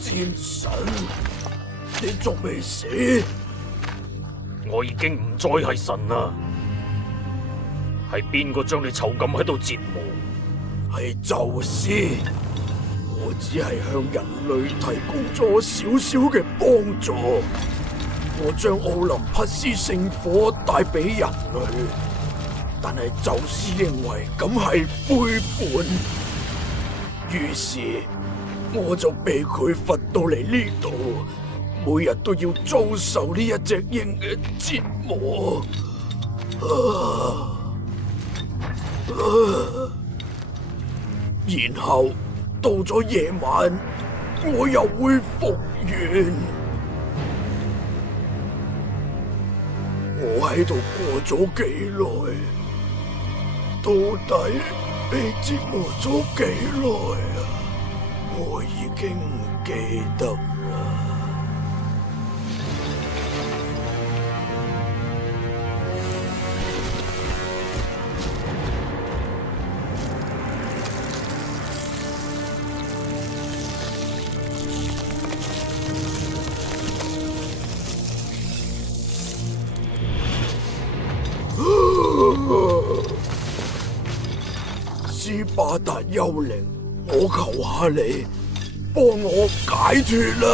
戰神，你仲未死？我已經唔再係神啦，係邊個將你囚禁喺度折磨？係宙斯，我只係向人類提供咗少少嘅幫助。我將奧林匹斯聖火帶俾人類，但係宙斯認為咁係背叛，於是我就被佢罰到嚟呢度，每日都要遭受呢一隻鷹嘅折磨。然後到咗夜晚，我又會復原。我喺度過咗幾耐？到底被折磨咗幾耐啊？我已經唔記得啦。斯巴達幽靈，我求下你，幫我解脫啦！